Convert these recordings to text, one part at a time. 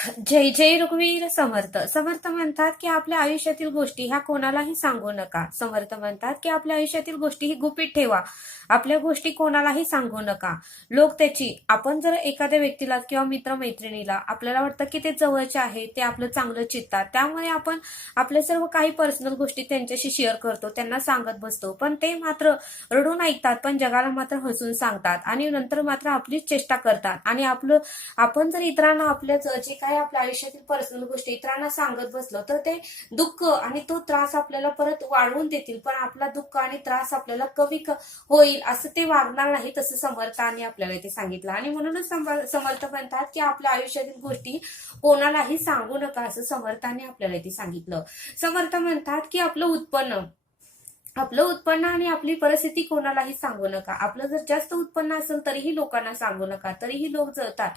जय जय रघुवीर समर्थ. समर्थ म्हणतात की आपल्या आयुष्यातील गोष्टी ह्या कोणालाही सांगू नका. समर्थ म्हणतात की आपल्या आयुष्यातील गोष्टी ही गुपित ठेवा. आपल्या गोष्टी कोणालाही सांगू नका. लोक त्याची आपण जर एखाद्या व्यक्तीला किंवा मित्रमैत्रिणीला आपल्याला वाटतं की ते जवळचे आहे ते आपलं चांगलं चित्तात त्यामुळे आपण आपल्या सर्व काही पर्सनल गोष्टी त्यांच्याशी शेअर करतो त्यांना सांगत बसतो. पण ते मात्र रडून ऐकतात पण जगाला मात्र हसून सांगतात आणि नंतर मात्र आपलीच चेष्टा करतात. आणि आपलं आपण जर इतरांना आपल्या जे काही काही आपल्या आयुष्यातील पर्सनल गोष्टी. इतरांना सांगत बसलो तर ते दुःख आणि तो त्रास आपल्याला परत वाढवून देतील. पण आपला दुःख आणि त्रास आपल्याला कमी होईल असं ते वागणार नाही तसं समर्थाने आपल्याला ते सांगितलं. आणि म्हणूनच समर्थ म्हणतात की आपल्या आयुष्यातील गोष्टी कोणालाही सांगू नका असं समर्थाने आपल्याला ते सांगितलं. समर्थ म्हणतात की आपलं उत्पन्न आपलं उत्पन्न आणि आपली परिस्थिती कोणालाही सांगू नका. आपलं जर जास्त उत्पन्न असेल तरीही लोकांना सांगू नका. तरीही लोक जळतात.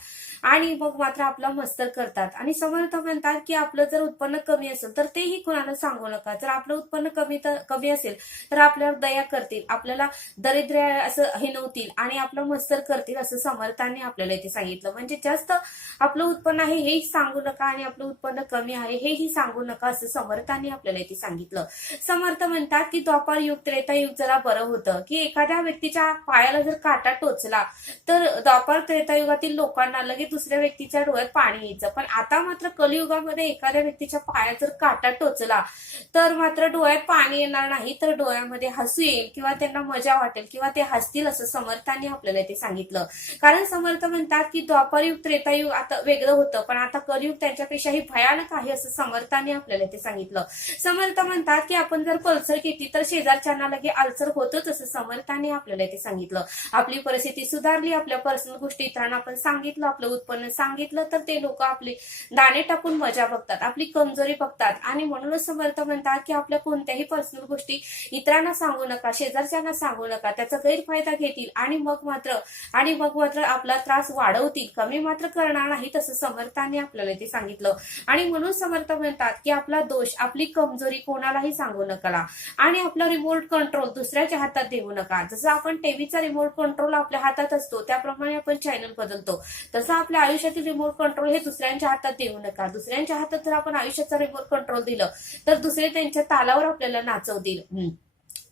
आणि मग मात्र आपला मस्तर करतात. आणि समर्थ म्हणतात की आपलं जर उत्पन्न कमी असेल तर तेही कोणाला सांगू नका. जर आपलं उत्पन्न कमी तर कमी असेल तर आपल्यावर दया करतील. आपल्याला दरिद्र असं हिनवतील आणि आपलं मस्तर करतील असं समर्थाने आपल्याला इथे सांगितलं. म्हणजे जास्त आपलं उत्पन्न आहे हेही सांगू नका आणि आपलं उत्पन्न कमी आहे हेही सांगू नका असं समर्थाने आपल्याला इथे सांगितलं. समर्थ म्हणतात की द्वापार युग त्रेता युग जरा बरं होतं. की एखाद्या व्यक्तीच्या पायाला जर काटा टोचला तर द्वापार त्रेता युगातील लोकांना लगेच दुसऱ्या व्यक्तीच्या डोळ्यात पाणी यायचं. पण आता मात्र कलियुगामध्ये एखाद्या व्यक्तीच्या पायात जर काटा टोचला तर मात्र डोळ्यात पाणी येणार नाही तर डोळ्यामध्ये हसू येईल किंवा त्यांना मजा वाटेल किंवा ते हसतील असं समर्थांनी आपल्याला ते सांगितलं. कारण समर्थ म्हणतात की द्वापारयुग त्रेतायुग आता वेगळं होतं पण आता कलियुग त्यांच्यापेक्षाही भयानक आहे असं समर्थांनी आपल्याला ते सांगितलं. समर्थ म्हणतात की आपण जर पल्सर घेतली तर शेजारच्यांना लगे आलसर होतच असं समर्थाने आपल्याला ते सांगितलं. आपली परिस्थिती सुधारली आपल्या पर्सनल गोष्टी इतरांना आपण सांगितलं आपलं उत्पन्न सांगितलं तर ते लोक आपले दाणे टाकून मजा बघतात आपली कमजोरी बघतात. आणि म्हणूनच समर्थ म्हणतात की आपल्या कोणत्याही पर्सनल गोष्टी इतरांना सांगू नका शेजारच्यांना सांगू नका. त्याचा गैरफायदा घेतील आणि मग मात्र आणि मग मात्र आपला त्रास वाढवतील. कमी मात्र करणार नाही तसं समर्थाने आपल्याला ते सांगितलं. आणि म्हणून समर्थ म्हणतात की आपला दोष आपली कमजोरी कोणालाही सांगू नका. आणि आपला रिमोट कंट्रोल दुसऱ्याच्या हातात देऊ नका. जसं आपण टीव्हीचा रिमोट कंट्रोल आपल्या हातात असतो त्याप्रमाणे आपण चॅनल बदलतो. तसं आपल्या आयुष्यातील रिमोट कंट्रोल हे दुसऱ्यांच्या हातात देऊ नका. दुसऱ्यांच्या हातात जर आपण आयुष्याचा रिमोट कंट्रोल दिलं तर दुसरे त्यांच्या तालावर आपल्याला नाचवतील.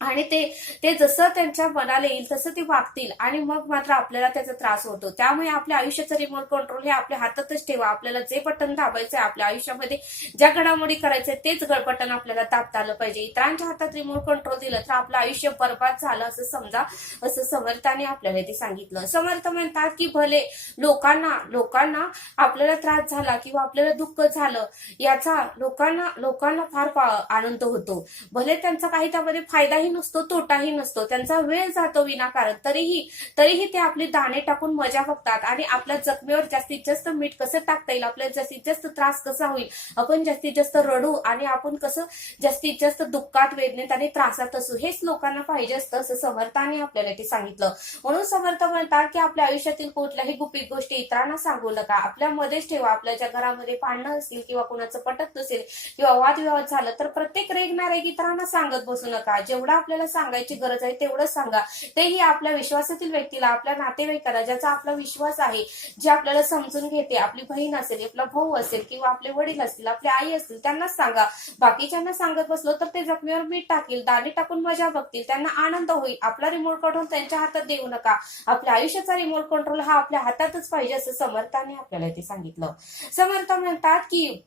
आणि ते ते जसं त्यांच्या मनाला येईल तसं ते वागतील. आणि मग मात्र आपल्याला त्याचा त्रास होतो. त्यामुळे आपल्या आयुष्याचं रिमोट कंट्रोल हे आपल्या हातातच ठेवा. आपल्याला जे बटन दाबायचं आहे आपल्या आयुष्यामध्ये ज्या घडामोडी करायचंय तेच बटन आपल्याला दाबता आलं पाहिजे. इतरांच्या हातात रिमोट कंट्रोल दिलं तर आपलं आयुष्य बर्बाद झालं असं समजा असं समर्थाने आपल्याला ते सांगितलं. समर्थ म्हणतात की भले लोकांना लोकांना आपल्याला त्रास झाला किंवा आपल्याला दुःख झालं याचा लोकांना लोकांना फार आनंद होतो. भले त्यांचा काही त्यामध्ये फायदा फायदाही नसतो तोटाही नसतो. त्यांचा वेळ जातो विनाकारण. तरीही तरीही ते आपले दाणे टाकून मजा बघतात आणि आपल्या जखमेवर जास्तीत जास्त मीठ कसं टाकता येईल आपल्याला जास्तीत जास्त त्रास कसा होईल आपण जास्तीत जास्त रडू आणि आपण कसं जास्तीत जास्त दुःखात वेदनेत आणि त्रासात असू हेच लोकांना पाहिजे असतं असं समर्थाने आपल्याला ते सांगितलं. म्हणून समर्थ म्हणतात की आपल्या आयुष्यातील कुठल्याही गुपित गोष्टी इतरांना सांगू नका. आपल्यामध्येच ठेवा. आपल्या ज्या घरामध्ये भांडणं असतील किंवा कुणाचं पटत नसेल किंवा वादविवाद झालं तर प्रत्येक रेगणारे इतरांना सांगत बसू नका. जेव्हा जेवढं आपल्याला सांगायची गरज आहे तेवढंच सांगा. तेही आपल्या विश्वासातील व्यक्तीला आपल्या नातेवाईकाला ज्याचा आपला विश्वास आहे जे आपल्याला समजून घेते आपली बहीण असेल आपला भाऊ असेल किंवा आपले वडील असतील आपली आई असतील त्यांनाच सांगा. बाकीच्यांना सांगत बसलो तर ते जखमीवर मीठ टाकील दाणे टाकून मजा बघतील त्यांना आनंद होईल. आपला रिमोट कंट्रोल त्यांच्या हातात देऊ नका. आपल्या आयुष्याचा रिमोट कंट्रोल हा आपल्या हातातच पाहिजे असं समर्थाने आपल्याला ते सांगितलं. समर्थ म्हणतात की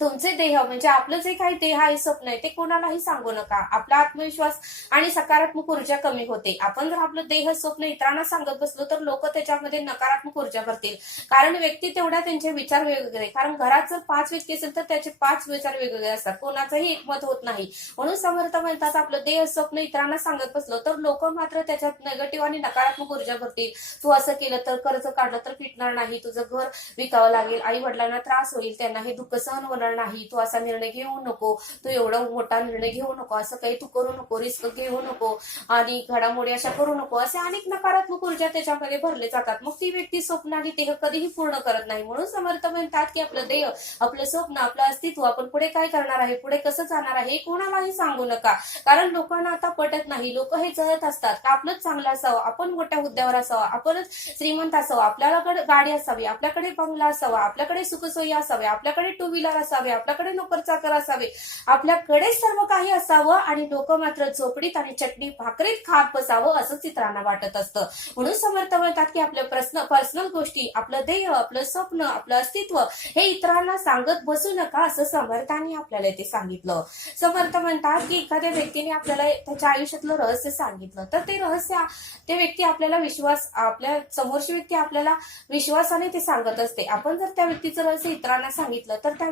तुमचे देह म्हणजे आपलं जे काही देह आहे स्वप्न आहे ते कोणालाही सांगू नका. आपला आत्मविश्वास आणि सकारात्मक ऊर्जा कमी होते. आपण जर आपलं देह स्वप्न इतरांना सांगत बसलो तर लोक त्याच्यामध्ये नकारात्मक ऊर्जा करतील कारण व्यक्ती तेवढ्या त्यांचे विचार वेगवेगळे. कारण घरात जर पाच व्यक्ती असेल तर त्याचे पाच विचार वेगवेगळे असतात. कोणाचंही एकमत होत नाही. म्हणून समर्थ म्हणतात आपलं देह स्वप्न इतरांना सांगत बसलो तर लोक मात्र त्याच्यात निगेटिव्ह आणि नकारात्मक ऊर्जा भरतील. तू असं केलं तर कर्ज काढलं तर फिटणार नाही. तुझं घर विकावं लागेल. आई वडिलांना त्रास होईल. त्यांना हे दुःख सहन होणार होणार नाही तू असा निर्णय घेऊ नको तू एवढा मोठा निर्णय घेऊ नको असं काही तू करू नको रिस्क घेऊ नको आणि घडामोडी अशा करू नको असे अनेक नकारात्मक ऊर्जा त्याच्यामध्ये भरले जातात. मग ती व्यक्ती स्वप्न आणि देह कधीही पूर्ण करत नाही. म्हणून समर्थ म्हणतात की आपलं देह आपलं स्वप्न आपलं अस्तित्व आपण पुढे काय करणार आहे पुढे कसं जाणार आहे हे कोणालाही सांगू नका. कारण लोकांना आता पटत नाही लोक हे जळत असतात. का आपलंच चांगलं असावं आपण मोठ्या हुद्द्यावर असावं आपणच श्रीमंत असावं आपल्याकडे गाडी असावी आपल्याकडे बंगला असावा आपल्याकडे सुखसोयी असावी आपल्याकडे टू व्हीलर असावी आपल्याकडे नोकर चाकर असावे आपल्याकडे सर्व काही असावं आणि लोक मात्र झोपडीत आणि चटणी भाकरीत खात बसावं असं इतरांना वाटत असतं. म्हणून समर्थ म्हणतात की आपले पर्सनल पर्सनल गोष्टी आपलं ध्येय आपलं स्वप्न आपलं अस्तित्व हे इतरांना सांगत बसू नका असं समर्थांनी आपल्याला ते सांगितलं. समर्थ म्हणतात की एखाद्या व्यक्तीने आपल्याला त्याच्या आयुष्यातलं रहस्य सांगितलं तर ते रहस्य ते व्यक्ती आपल्याला विश्वास आपल्या समोरची व्यक्ती आपल्याला विश्वासाने ते सांगत असते. आपण जर त्या व्यक्तीचं रहस्य इतरांना सांगितलं तर त्या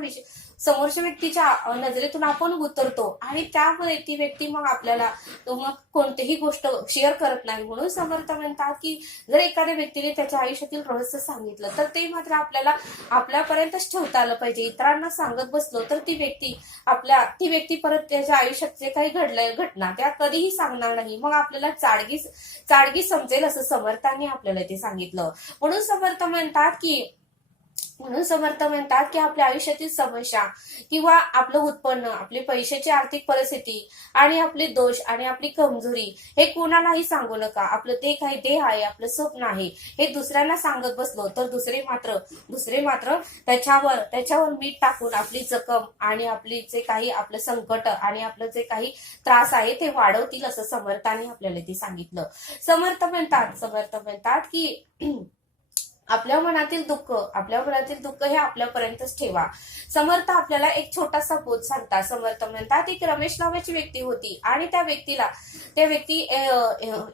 समोरच्या व्यक्तीच्या नजरेतून आपण उतरतो आणि त्यामुळे ती व्यक्ती मग आपल्याला मग कोणतीही गोष्ट शेअर करत नाही. म्हणून समर्थ म्हणतात की जर एखाद्या व्यक्तीने त्याच्या आयुष्यातील रहस्य सांगितलं तर ते मात्र आपल्याला आपल्यापर्यंतच ठेवता आलं पाहिजे. इतरांना सांगत बसलो तर ती व्यक्ती आपल्या ती व्यक्ती परत त्याच्या आयुष्यात जे काही घडलंय घटना त्या कधीही सांगणार नाही. मग आपल्याला चाडगी चाडगी समजेल असं समर्थांनी आपल्याला ते सांगितलं. म्हणून समर्थ म्हणतात की म्हणून समर्थ म्हणतात की आपल्या आयुष्यातील समस्या किंवा आपलं उत्पन्न आपली पैशाची आर्थिक परिस्थिती आणि आपले दोष आणि आपली कमजोरी हे कोणालाही सांगू नका. आपलं ते काही देह आहे आपलं स्वप्न आहे. हे दुसऱ्यांना सांगत बसलो तर दुसरे मात्र दुसरे मात्र त्याच्यावर त्याच्यावर मीठ टाकून आपली जखम आणि आपली जे काही आपलं संकट आणि आपलं जे काही त्रास आहे ते वाढवतील असं समर्थाने आपल्याला ते सांगितलं. समर्थ म्हणतात समर्थ म्हणतात की आपल्या मनातील दुःख आपल्या मनातील दुःख हे आपल्यापर्यंतच ठेवा. समर्थ आपल्याला एक छोटासा बोध सांगतात. समर्थ म्हणतात एक रमेश नावाची व्यक्ती होती आणि त्या व्यक्तीला त्या व्यक्ती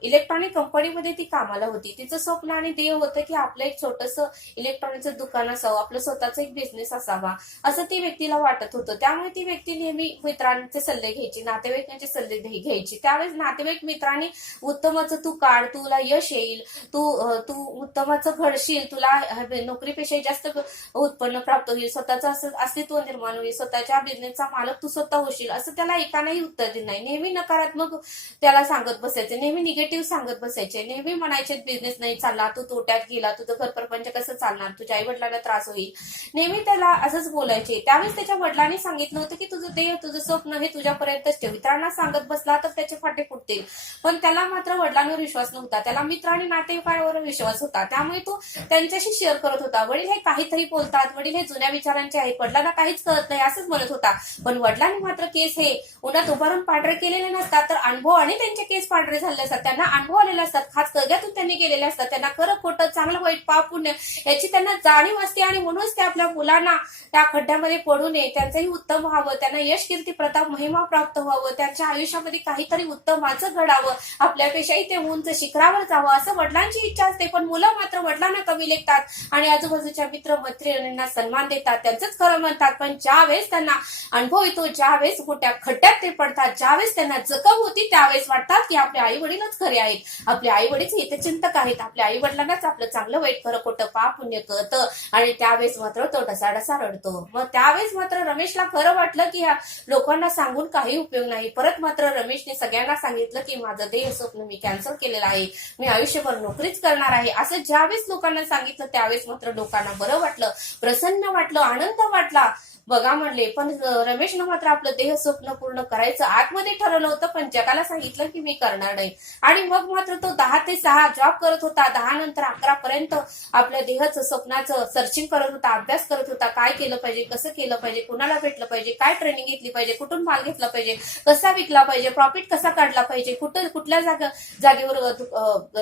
इलेक्ट्रॉनिक कंपनीमध्ये ती कामाला होती. तिचं स्वप्न आणि ध्येय होतं की आपलं एक छोटस इलेक्ट्रॉनिकचं दुकान असावं आपलं स्वतःचं एक बिझनेस असावा असं ती व्यक्तीला वाटत होतं. त्यामुळे ती व्यक्ती नेहमी मित्रांचे सल्ले घ्यायची नातेवाईकांचे सल्ले घ्यायची. त्यावेळेस नातेवाईक मित्रांनी उत्तमाचं तू काढ तुला यश येईल. तू तू उत्तमाचं घडशील. तुला नोकरीपेक्षा जास्त उत्पन्न प्राप्त होईल स्वतःचं अस्तित्व निर्माण होईल स्वतःच्या बिझनेसचा मालक तू स्वतः होशील असं त्याला एकानाही उत्तर दिलं नाही. नेहमी नकारात्मक त्याला सांगत बसायचे नेहमी निगेटिव्ह सांगत बसायचे नेहमी म्हणायचे बिझनेस नाही चालला तू तोट्यात गेला तुझं घर परपंच कसं चालणार तुझ्या आई वडिलांना त्रास होईल. नेहमी त्याला असंच बोलायचे. त्यावेळेस त्याच्या वडिलांनी सांगितलं होतं की तुझं ध्येय तुझं स्वप्न हे तुझ्यापर्यंतच ठेव. मित्रांना सांगत बसला तर त्याचे फाटे फुटतील. पण त्याला मात्र वडिलांवर विश्वास नव्हता. त्याला मित्र आणि नातेवाईकांवर विश्वास होता. त्यामुळे तो त्यांच्याशी शेअर करत होता. वडील हे काहीतरी बोलतात. वडील हे जुन्या विचारांचे आहेत. वडिलांना काहीच कळत नाही असंच म्हणत होता. पण वडिलांनी मात्र केस हे उन्हात उभारून पांढरे केलेले नसतात तर अनुभव आणि त्यांचे केस पांढरे झालेले असतात. त्यांना अनुभव आलेले असतात. खास कग्यातून त्यांनी केलेले असतात. त्यांना खरं खोटं चांगलं वाईट पाप पुण्य याची त्यांना जाणीव असते आणि म्हणूनच ते आपल्या मुलांना त्या खड्ड्यामध्ये पडू नये. त्यांचंही उत्तम व्हावं. त्यांना यश कीर्ती प्रताप महिमा प्राप्त व्हावं. त्यांच्या आयुष्यामध्ये काहीतरी उत्तमाचं घडावं. आपल्यापेक्षाही ते उंच शिखरावर जावं असं वडिलांची इच्छा असते. पण मुलं मात्र वडिलांना कमी लेखतात आणि आजूबाजूच्या मित्र मैत्रिणींना सन्मान देतात. त्यांचंच खरं म्हणतात पण ज्यावेळेस त्यांना अनुभव येतो ज्यावेळेस मोठ्या खड्ड्यात ते पडतात ज्यावेळेस त्यांना जखम होती त्यावेळेस वाटतात की आपले आई वडीलच खरे आहेत. आपले आई वडील हितचिंतक आहेत. आपल्या आई वडिलांनाच आपलं चांगलं वाईट खरं खोटं पाप पुण्य कळतं आणि त्यावेळेस मात्र तो ढसाढसा रडतो. मग त्यावेळेस मात्र रमेशला खरं वाटलं की ह्या लोकांना सांगून काही उपयोग नाही. परत मात्र रमेशने सगळ्यांना सांगितलं की माझं ध्येय स्वप्न मी कॅन्सल केलेलं आहे. मी आयुष्यभर नोकरीच करणार आहे. असं ज्यावेळेस लोकांना सांगितलं त्यावेळेस मात्र लोकांना बरं वाटलं प्रसन्न वाटलं आनंद वाटला. बघा म्हणले पण रमेशनं मात्र आपलं देह स्वप्न पूर्ण करायचं आतमध्ये ठरवलं होतं पण जगाला सांगितलं की मी करणार नाही. आणि मग मात्र तो दहा ते सहा जॉब करत होता दहा नंतर अकरा पर्यंत आपल्या देहाचं स्वप्नाचं सर्चिंग करत होता अभ्यास करत होता काय केलं पाहिजे कसं केलं पाहिजे कुणाला भेटलं पाहिजे काय ट्रेनिंग घेतली पाहिजे कुठून माल घेतला पाहिजे कसा विकला पाहिजे प्रॉफिट कसा काढला पाहिजे कुठं कुठल्या जागा जागेवर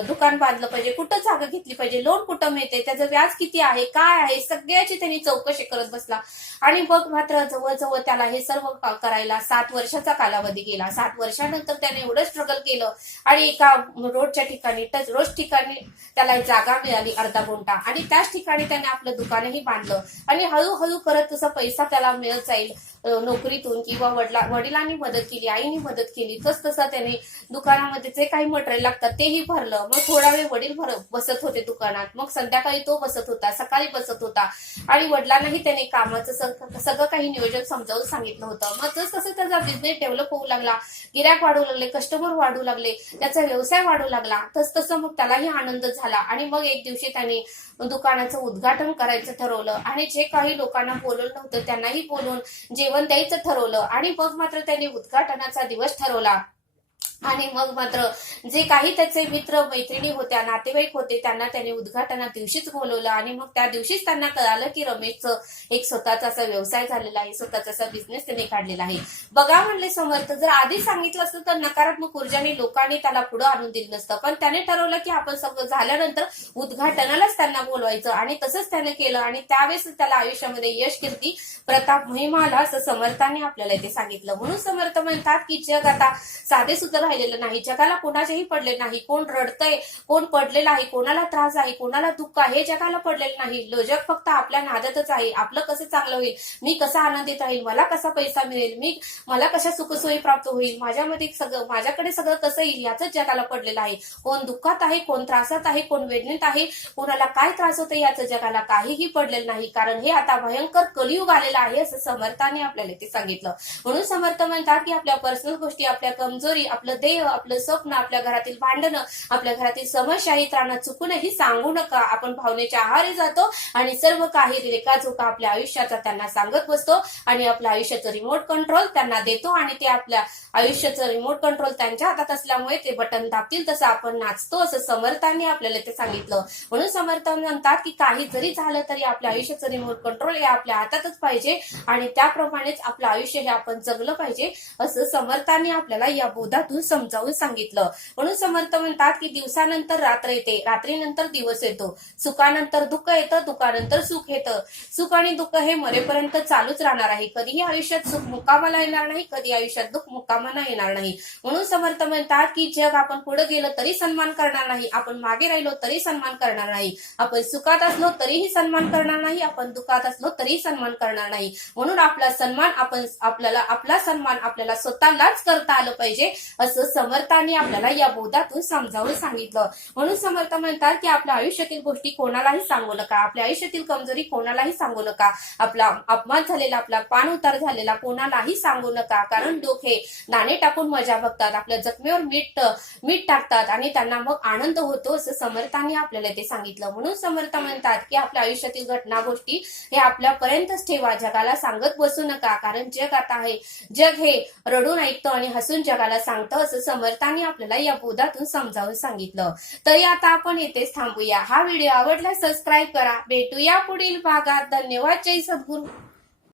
दुकान बांधलं पाहिजे कुठं जागा घेतली पाहिजे लोन कुठं मिळते? त्याचं व्याज किती आहे? काय आहे? सगळ्याची त्यांनी चौकशी करत बसला. आणि मग मात्र जवळजवळ त्याला हे सर्व करायला सात वर्षाचा कालावधी गेला. सात वर्षानंतर त्याने एवढं स्ट्रगल केलं. आणि एका रोडच्या ठिकाणी टच रोड ठिकाणी त्याला जागा मिळाली अर्धा गुंठा. आणि त्याच ठिकाणी त्याने आपलं दुकानही बांधलं. आणि हळूहळू करत तसा पैसा त्याला मिळत जाईल नोकरीतून किंवा वडिला वडिलांनी मदत केली आईनी मदत केली तस तसा त्याने दुकानामध्ये जे काही मटेरियल लागतात तेही भरलं. मग थोडा वेळ वडील भर बसत होते दुकानात. मग संध्याकाळी तो बसत होता सकाळी बसत होता. आणि वडिलांनाही त्याने कामाचं सगळं काही नियोजन समजावून सांगितलं होतं. मग जस तसं त्याचा बिझनेस डेव्हलप होऊ लागला गिराक वाढू लागले कस्टमर वाढू लागले त्याचा व्यवसाय वाढू लागला तस तसं मग त्यालाही आनंद झाला. आणि मग एक दिवशी त्याने दुकानाचं उद्घाटन करायचं ठरवलं आणि जे काही लोकांना बोलवलं नव्हतं त्यांनाही बोलून जेवण द्यायचं ठरवलं. आणि मग मात्र त्यांनी उद्घाटनाचा दिवस ठरवला. आणि मग मात्र जे काही त्याचे मित्र मैत्रिणी होत्या नातेवाईक होते त्यांना त्याने उद्घाटना दिवशीच बोलवलं आणि मग त्या दिवशीच त्यांना कळालं की रमेशचं एक स्वतःचा असा व्यवसाय झालेला आहे स्वतःचा असा बिझनेस त्याने काढलेला आहे. बघा म्हणले समर्थ जर आधी सांगितलं असतं तर नकारात्मक ऊर्जाने लोकांनी त्याला पुढे आणून दिलं नसतं. पण त्याने ठरवलं की आपण सगळं झाल्यानंतर उद्घाटनालाच त्यांना बोलवायचं आणि तसंच त्याने केलं आणि त्यावेळेस त्याला आयुष्यामध्ये यश कीर्ती प्रताप महिमा आला असं समर्थाने आपल्याला इथे सांगितलं. म्हणून समर्थ म्हणतात की जग आता साधे सुद्धा राहिलेलं नाही. जगाला कोणाचेही पडले नाही. कोण रडतंय कोण पडलेलं आहे कोणाला त्रास आहे कोणाला दुःख आहे जगाला पडलेलं नाही. जग फक्त आपल्या नादातच आहे. आपलं कसं चांगलं होईल? मी कसा आनंदित राहील? मला कसा पैसा मिळेल? मी मला कशा सुखसोयी प्राप्त होईल? माझ्यामध्ये सगळं माझ्याकडे सगळं कसं येईल? याचंच जगाला पडलेलं आहे. कोण दुःखात आहे कोण त्रासात आहे कोण वेदनेत आहे कोणाला काय त्रास होतो याचं जगाला काहीही पडलेलं नाही. कारण हे आता भयंकर कलियुग आलेलं आहे असं समर्थाने आपल्याला ते सांगितलं. म्हणून समर्थ म्हणतात की आपल्या पर्सनल गोष्टी आपल्या कमजोरी आपलं देह आपलं स्वप्न आपल्या घरातील भांडणं आपल्या घरातील समस्या इतरांना चुकूनही सांगू नका. आपण भावनेच्या आहारी जातो आणि सर्व काही रेखाचोखा आपल्या आयुष्याचा त्यांना सांगत बसतो आणि आपल्या आयुष्याचं रिमोट कंट्रोल त्यांना देतो आणि ते आपल्या आयुष्याचं रिमोट कंट्रोल त्यांच्या हातात असल्यामुळे ते बटन दाबतील तसं आपण नाचतो असं समर्थांनी आपल्याला ते सांगितलं. म्हणून समर्थ म्हणतात की काही जरी झालं तरी आपल्या आयुष्याचं रिमोट कंट्रोल हे आपल्या हातातच पाहिजे आणि त्याप्रमाणेच आपलं आयुष्य हे आपण जगलं पाहिजे असं समर्थांनी आपल्याला या बोधातून समजावून सांगितलं. म्हणून समर्थ म्हणतात की दिवसानंतर रात्र येते. रात्रीनंतर दिवस येतो. सुखानंतर दुःख येतं दुःखानंतर सुख येतं. सुख आणि दुःख हे मरेपर्यंत चालूच राहणार आहे. कधीही आयुष्यात सुख मुकामाला येणार नाही कधी आयुष्यात दुःख मुकामाला येणार नाही. म्हणून समर्थ म्हणतात की जग आपण पुढे गेलो तरी सन्मान करणार नाही. आपण मागे राहिलो तरी सन्मान करणार नाही. आपण सुखात असलो तरीही सन्मान करणार नाही. आपण दुःखात असलो तरीही सन्मान करणार नाही. म्हणून आपला सन्मान आपण आपल्याला आपला सन्मान आपल्याला स्वतःलाच करता आलं पाहिजे असं समर्थाने आपल्याला या बोधातून समजावून सांगितलं. म्हणून समर्थ म्हणतात की आपल्या आयुष्यातील गोष्टी कोणालाही सांगू नका. आपल्या आयुष्यातील कमजोरी कोणालाही सांगू नका. आपला अपमान झालेला आपला पान उतार झालेला कोणालाही सांगू नका. कारण लोक हे नाणे टाकून मजा बघतात. आपल्या जखमेवर मीठ मीठ टाकतात आणि त्यांना मग आनंद होतो असं समर्थाने आपल्याला ते सांगितलं. म्हणून समर्थ म्हणतात की आपल्या आयुष्यातील घटना गोष्टी हे आपल्यापर्यंतच ठेवा. जगाला सांगत बसू नका. कारण जग आता आहे. जग हे रडून ऐकतं आणि हसून जगाला सांगतं. असं समर्थाने आपल्याला या बोधातून समजावून सांगितलं. तरी आता आपण येथेच थांबूया. हा व्हिडिओ आवडला सबस्क्राईब करा. भेटूया पुढील भागात. धन्यवाद जय सद्गुरू.